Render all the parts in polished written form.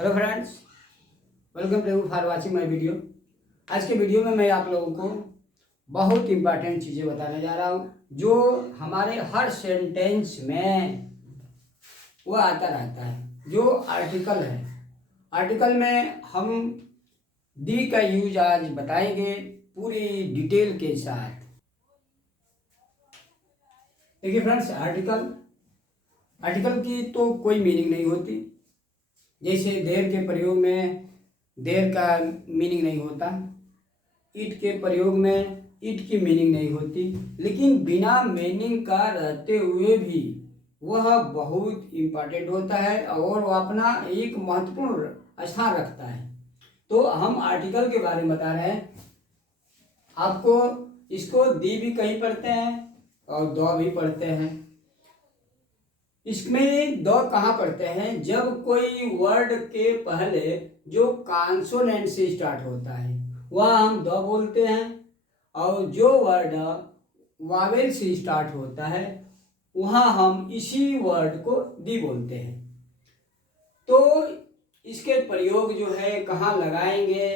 Hello friends, welcome to for watching my video. आज के video में मैं आप लोगों को बहुत इंपॉर्टेंट चीज़ें बताने जा रहा हूँ जो हमारे हर सेंटेंस में वो आता रहता है। जो आर्टिकल है, आर्टिकल में हम दी का यूज आज बताएंगे पूरी डिटेल के साथ। देखिए फ्रेंड्स, आर्टिकल की तो कोई मीनिंग नहीं होती। जैसे देर के प्रयोग में देर का मीनिंग नहीं होता, ईट के प्रयोग में ईट की मीनिंग नहीं होती, लेकिन बिना मीनिंग का रहते हुए भी वह बहुत इम्पोर्टेंट होता है और वह अपना एक महत्वपूर्ण स्थान रखता है। तो हम आर्टिकल के बारे में बता रहे हैं आपको। इसको दी भी कहीं पढ़ते हैं और दो भी पढ़ते हैं। इसमें दो कहाँ पढ़ते हैं? जब कोई वर्ड के पहले जो कॉन्सोनेंट से स्टार्ट होता है वह हम दो बोलते हैं, और जो वर्ड वावेल से स्टार्ट होता है वहाँ हम इसी वर्ड को दी बोलते हैं। तो इसके प्रयोग जो है कहाँ लगाएंगे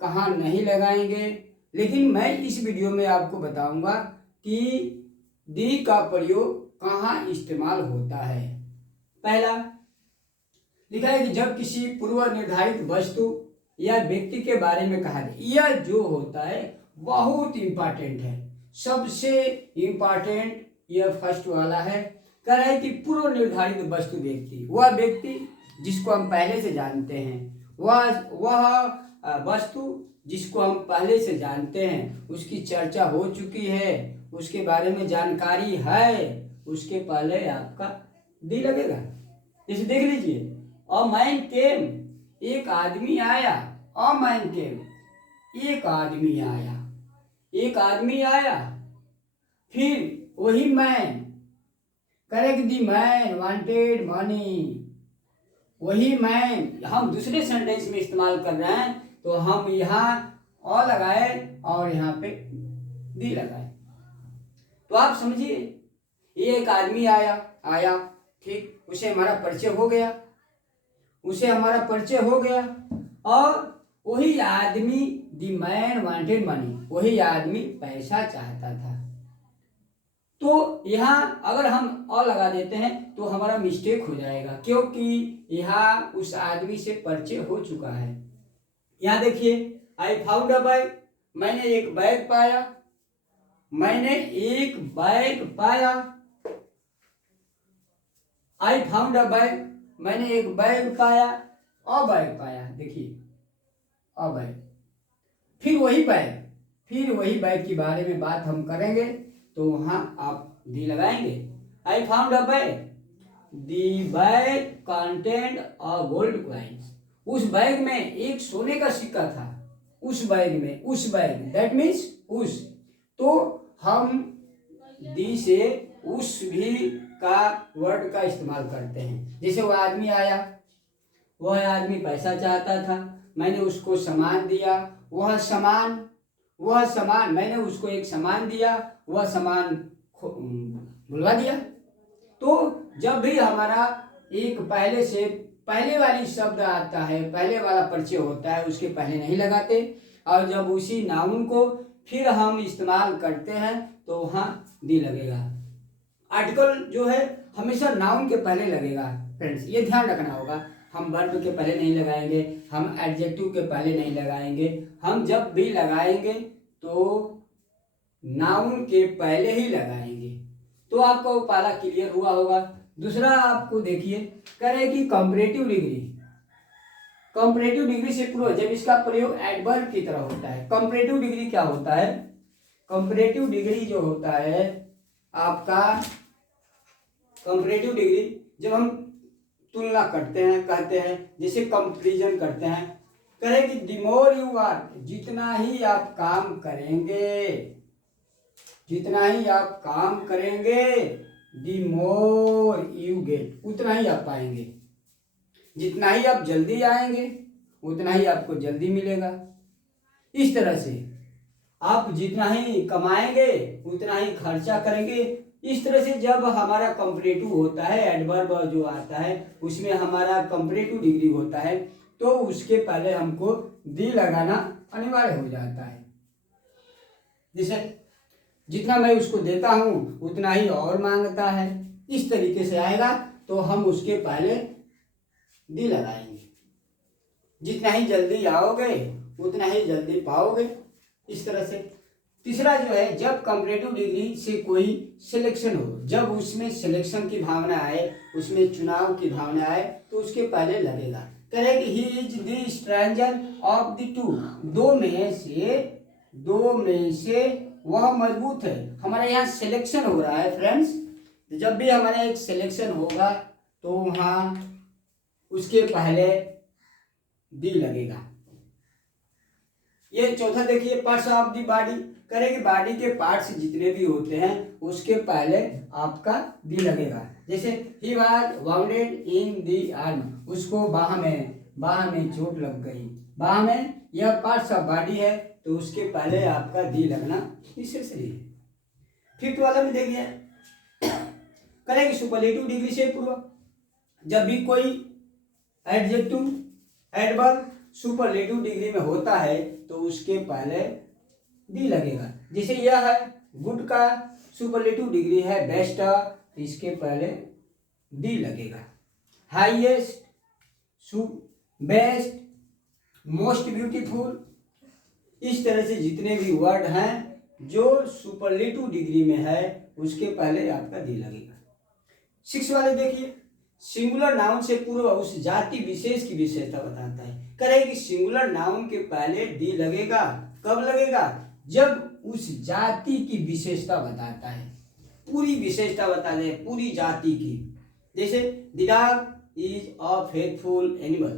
कहाँ नहीं लगाएंगे, लेकिन मैं इस वीडियो में आपको बताऊंगा कि दी का प्रयोग कहाँ इस्तेमाल होता है। पहला लिखा है कि जब किसी पूर्व निर्धारित वस्तु या व्यक्ति के बारे में कहा जाए, यह जो होता है बहुत इंपॉर्टेंट है। सबसे इंपॉर्टेंट यह फर्स्ट वाला है। कह रहा है कि पूर्व निर्धारित वस्तु व्यक्ति, वह व्यक्ति जिसको हम पहले से जानते हैं, वह वस्तु जिसको हम पहले से जानते हैं, उसकी चर्चा हो चुकी है, उसके बारे में जानकारी है, उसके पहले आपका दी लगेगा। जैसे देख लीजिए, अ मैन केम, एक आदमी आया। अ मैन केम, एक आदमी आया, एक आदमी आया। फिर वही man, correct, the man wanted money. वही मैन हम दूसरे सेंटेंस में इस्तेमाल कर रहे हैं, तो हम यहाँ अ लगाए और यहाँ पे दी लगाए। तो आप समझिए, एक आदमी आया, ठीक, उसे हमारा परिचय हो गया, और वही आदमी, द मैन वांटेड मनी, वही आदमी पैसा चाहता था। तो यहाँ अगर हम अ लगा देते हैं तो हमारा मिस्टेक हो जाएगा, क्योंकि यहाँ उस आदमी से परिचय हो चुका है। यहाँ देखिए, आई फाउंड अ बैग, मैंने एक बैग पाया, आई फाउंड अ बैग, मैंने एक बैग पाया, अ बैग पाया। देखिए, अ बैग, फिर वही बैग के बारे में बात हम करेंगे, तो वहां आप दी लगाएंगे। I found a bag, the bag contained a gold coins, उस बैग में एक सोने का सिक्का था। उस बैग दैट मीन्स उस, तो हम दी से उस भी का वर्ड का इस्तेमाल करते हैं। जैसे वह आदमी आया, वह आदमी पैसा चाहता था, मैंने उसको सामान दिया, वह सामान मैंने उसको एक सामान दिया, वह सामान भुलवा दिया। तो जब भी हमारा एक पहले वाली शब्द आता है, पहले वाला परिचय होता है, उसके पहले नहीं लगाते, और जब उसी नाउन को फिर हम इस्तेमाल करते हैं तो वहाँ दी लगेगा। आर्टिकल जो है हमेशा नाउन के पहले लगेगा फ्रेंड्स, ये ध्यान रखना होगा। हम वर्ब के पहले नहीं लगाएंगे, हम एडजेक्टिव के पहले नहीं लगाएंगे, हम जब भी लगाएंगे तो नाउन के पहले ही लगाएंगे। तो आपको पहला क्लियर हुआ होगा। दूसरा आपको देखिए, कह रहे कि कंपैरेटिव डिग्री से पूर्व जब इसका प्रयोग एडवर्ब की तरह होता है। कंपैरेटिव डिग्री क्या होता है? कंपैरेटिव डिग्री जो होता है आपका, कंपैरेटिव डिग्री जब हम तुलना करते हैं, कहते हैं, जैसे कंपैरिजन करते हैं, कहे कि द मोर यू वर्क, जितना ही आप काम करेंगे द मोर यू गेट, उतना ही आप पाएंगे। जितना ही आप जल्दी आएंगे उतना ही आपको जल्दी मिलेगा। इस तरह से आप जितना ही कमाएंगे उतना ही खर्चा करेंगे। इस तरह से जब हमारा कंपैरेटिव होता है, एडवर्ब जो आता है उसमें हमारा कंपैरेटिव डिग्री होता है, तो उसके पहले हमको दी लगाना अनिवार्य हो जाता है। जैसे जितना मैं उसको देता हूँ उतना ही और मांगता है, इस तरीके से आएगा तो हम उसके पहले दी लगाएंगे। जितना ही जल्दी आओगे उतना ही जल्दी पाओगे, इस तरह से। तीसरा जो है, जब कंपैरेटिव डिग्री से कोई सिलेक्शन हो, जब उसमें सिलेक्शन की भावना आए, उसमें चुनाव की भावना आए, तो उसके पहले लगेगा। कहे कि he is the stranger of the two, दो में से वह मजबूत है। हमारे यहाँ सिलेक्शन हो रहा है फ्रेंड्स, जब भी हमारा एक सिलेक्शन होगा तो वहाँ उसके पहले दी लगेगा। ये चौथा देखिए, पार्ट्स ऑफ दी बॉडी, करेंगे बाडी के पार्ट्स जितने भी होते हैं उसके पहले आपका दी लगेगा। जैसे he was bounded in the arm, उसको बाह में चोट लग गई, बाह में, यह पार्ट्स ऑफ बॉडी है तो उसके पहले आपका दी लगना नेसेसरी है। फिफ्थ वाला में देखिए, करेंगे सुपरलेटिव डिग्री से पूर्व, जब भी कोई एडजेक्टिव एडवर्ब सुपरलेटिव डिग्री में होता है तो उसके पहले दी लगेगा। जैसे यह है गुड का सुपरलेटिव डिग्री है बेस्ट, इसके पहले दी लगेगा। हाईएस्ट, बेस्ट, मोस्ट ब्यूटीफुल, इस तरह से जितने भी वर्ड हैं जो सुपरलेटिव डिग्री में है उसके पहले आपका दी लगेगा। 6 वाले देखिए, सिंगुलर नाउन से पूर्व उस जाति विशेष की विशेषता बताता है। करें कि सिंगुलर नाउन के पहले दी लगेगा, कब लगेगा? जब उस जाति की विशेषता बताता है, पूरी विशेषता बताता है, पूरी जाति की। जैसे the dog is a faithful animal,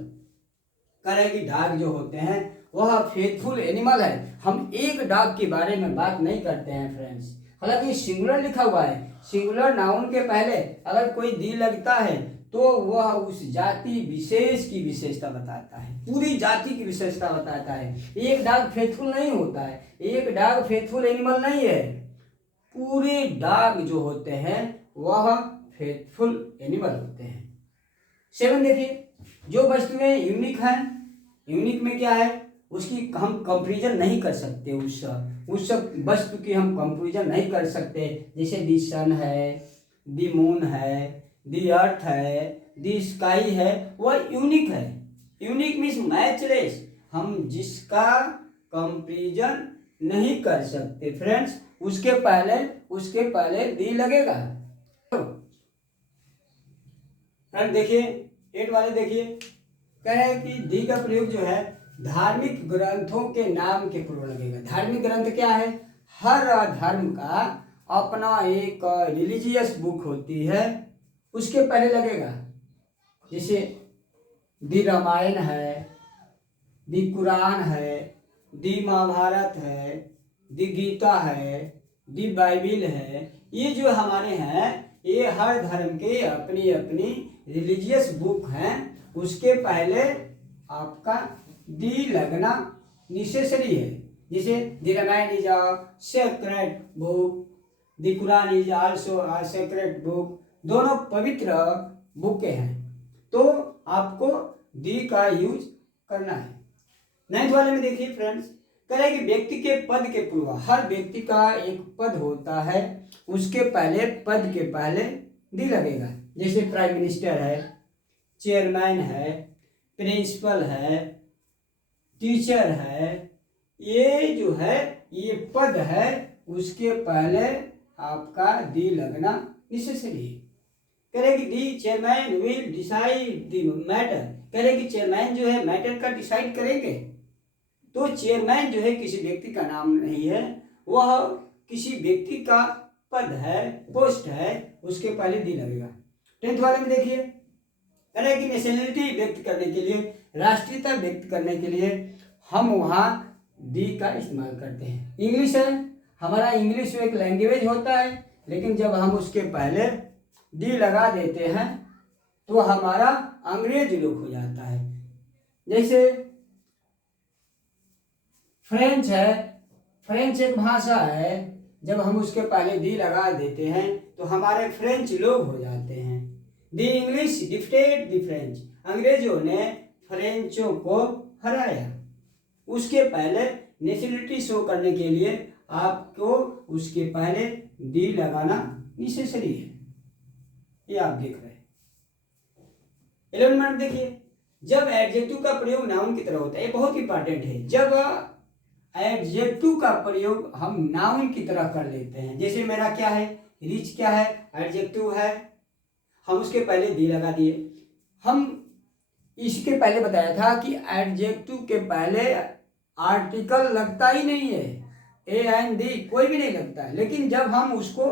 करें कि डॉग जो होते हैं वह फेथफुल एनिमल है। हम एक डॉग के बारे में बात नहीं करते हैं फ्रेंड्स, हालांकि सिंगुलर लिखा हुआ है। सिंगुलर नाउन के पहले अगर कोई दी लगता है तो वह उस जाति विशेष की विशेषता बताता है, पूरी जाति की विशेषता बताता है। एक डॉग फेथफुल नहीं होता है, एक डॉग फेथफुल एनिमल नहीं है, पूरे डॉग जो होते हैं वह फेथफुल एनिमल होते हैं। 7 देखिए, जो वस्तुएं यूनिक हैं, यूनिक में क्या है, उसकी हम कंपैरिजन नहीं कर सकते, उस वस्तु की हम कंपैरिजन नहीं कर सकते। जैसे दी सन है, दी मून है, दी अर्थ है, दी स्काई है, वह यूनिक है। यूनिक मीन्स मैचलेस, हम जिसका कंपैरिजन नहीं कर सकते फ्रेंड्स, उसके पहले दी लगेगा। फ्रेंड देखिए 8 वाले देखिए, कह रहे हैं कि दी का प्रयोग जो है धार्मिक ग्रंथों के नाम के पूर्व लगेगा। धार्मिक ग्रंथ क्या है? हर धर्म का अपना एक रिलीजियस बुक होती है, उसके पहले लगेगा। जैसे दी रामायण है, दी कुरान है, दी महाभारत है, दी गीता है, दी बाइबिल है। ये जो हमारे हैं ये हर धर्म के अपनी अपनी रिलीजियस बुक हैं, उसके पहले आपका दी लगना नेसेसरी है। जैसे the Ramayan is a sacred book, the Quran is also a sacred book, दोनों पवित्र बुकें हैं, तो आपको दी का यूज करना है। 9th वाले में देखिए फ्रेंड्स, कह रहे हैं कि व्यक्ति के पद के पूर्व, हर व्यक्ति का एक पद होता है, उसके पहले पद के पहले दी लगेगा। जैसे प्राइम मिनिस्टर है, चेयरमैन है, प्रिंसिपल है, टीचर है, ये जो है ये पद है, उसके पहले आपका दी लगना नेसेसरी है। करेगी the chairman will decide the matter, करेगी चेयरमैन जो है मैटर का डिसाइड करेंगे, तो चेयरमैन जो है किसी व्यक्ति का नाम नहीं है, वह किसी व्यक्ति का पद है, पोस्ट है, उसके पहले दी लगेगा। 10th वाले में देखिए, करेगी नेशनलिटी व्यक्त करने के लिए, राष्ट्रीयता व्यक्त करने के लिए हम वहाँ दी का इस्तेमाल करते हैं। इंग्लिश है, हमारा इंग्लिश एक लैंग्वेज होता है, लेकिन जब हम उसके पहले दी लगा देते हैं तो हमारा अंग्रेज लुक हो जाता है। जैसे फ्रेंच है, फ्रेंच एक भाषा है, जब हम उसके पहले दी लगा देते हैं तो हमारे फ्रेंच लोग हो जाते हैं। दी इंग्लिश डिक्टेड द फ्रेंच, अंग्रेजों ने फ्रेंचों को हराया। उसके पहले नेशनलिटी शो करने के लिए आपको उसके पहले दी लगाना नेसेसरी है, ये आप देख रहे हैं। 11 मिनट देखिए, जब एडजेक्टिव का प्रयोग नाउन की तरह होता है, ये बहुत इंपॉर्टेंट है। जब एडजेक्टिव का प्रयोग हम नाउन की तरह कर लेते हैं, जैसे मेरा क्या है, रिच क्या है, एडजेक्टिव है, हम उसके पहले दी लगा दिए। हम इसके पहले बताया था कि एडजेक्टिव के पहले आर्टिकल लगता ही नहीं है, ए एन दी कोई भी नहीं लगता है। लेकिन जब हम उसको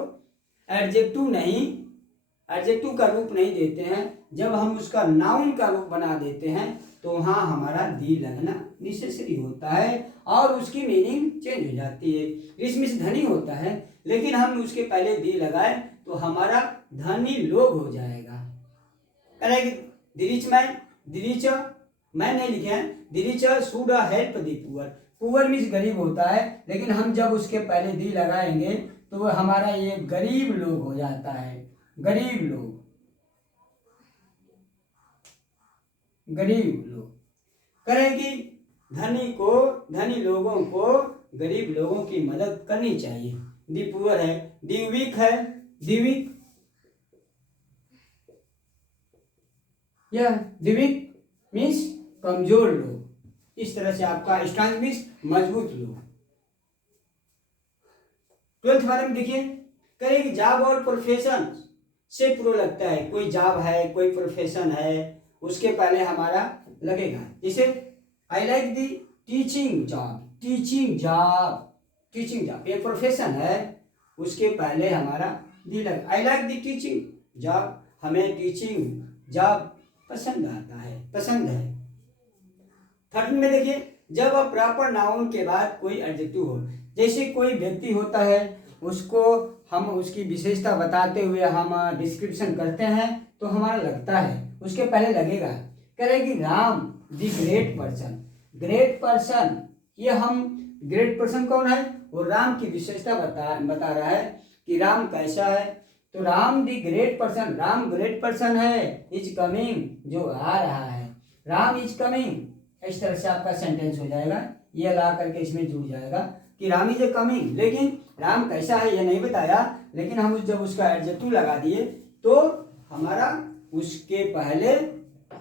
एडजेक्टिव का रूप नहीं देते हैं, जब हम उसका नाउन का रूप बना देते हैं, तो वहाँ हमारा दी लगना नेसेसरी होता है और उसकी मीनिंग चेंज हो जाती है। रिच मीन्स धनी होता है, लेकिन हम उसके पहले दी लगाए तो हमारा धनी लोग हो जाएगा। करेंगे the rich man, the rich man नहीं लिखे हैं, the rich should help the poor. Poor means गरीब होता है, लेकिन हम जब उसके पहले दी लगाएंगे तो वो हमारा ये गरीब लोग हो जाता है। गरीब लोग, गरीब लोग करेंगे। धनी लोगों को गरीब लोगों की मदद करनी चाहिए। दी पुअर है, दी वीक है, दी वीक या दी वीक मीन्स कमजोर लोग। इस तरह से आपका स्ट्रांग मीन्स मजबूत लोग। 12th वाले में देखिए, करेंगे जॉब और प्रोफेशन से प्रो लगता है, कोई जॉब है, कोई प्रोफेशन है, उसके पहले हमारा लगेगा। जैसे I like the teaching job, teaching job, teaching job ये प्रोफेशन है, उसके पहले हमारा दी लग। I like the teaching job, हमें टीचिंग जॉब पसंद आता है, पसंद है। 13 में देखिए, जब प्रॉपर नाउन के बाद कोई एडजेक्टिव हो, जैसे कोई व्यक्ति होता है, उसको हम उसकी विशेषता बताते हुए हम डिस्क्रिप्शन करते हैं तो हमारा लगता है, उसके पहले लगेगा। करेगी Ram the great person, great person, ये हम ग्रेट पर्सन कौन है, वो राम की विशेषता बता रहा है कि राम कैसा है। तो Ram the great person, Ram great person है, इज कमिंग जो आ रहा है, राम इज कमिंग। इस तरह से आपका सेंटेंस हो जाएगा, ये ला करके इसमें जुड़ जाएगा कि राम इज कमिंग। लेकिन राम कैसा है ये नहीं बताया, लेकिन हम जब उसका एडजेक्टिव लगा दिए तो हमारा उसके पहले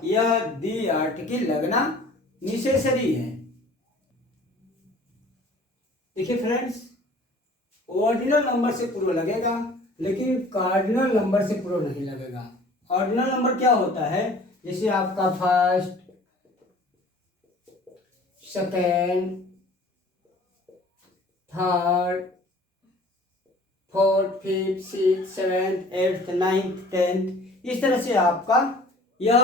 यह दी आर्टिकल लगना नेसेसरी है। देखिए फ्रेंड्स, ऑर्डिनल नंबर से पूर्व लगेगा, लेकिन कार्डिनल नंबर से पूर्व नहीं लगेगा। ऑर्डिनल नंबर क्या होता है, जैसे आपका first, second, third, fourth, fifth, six, seventh, eighth, ninth, tenth, इस तरह से आपका यह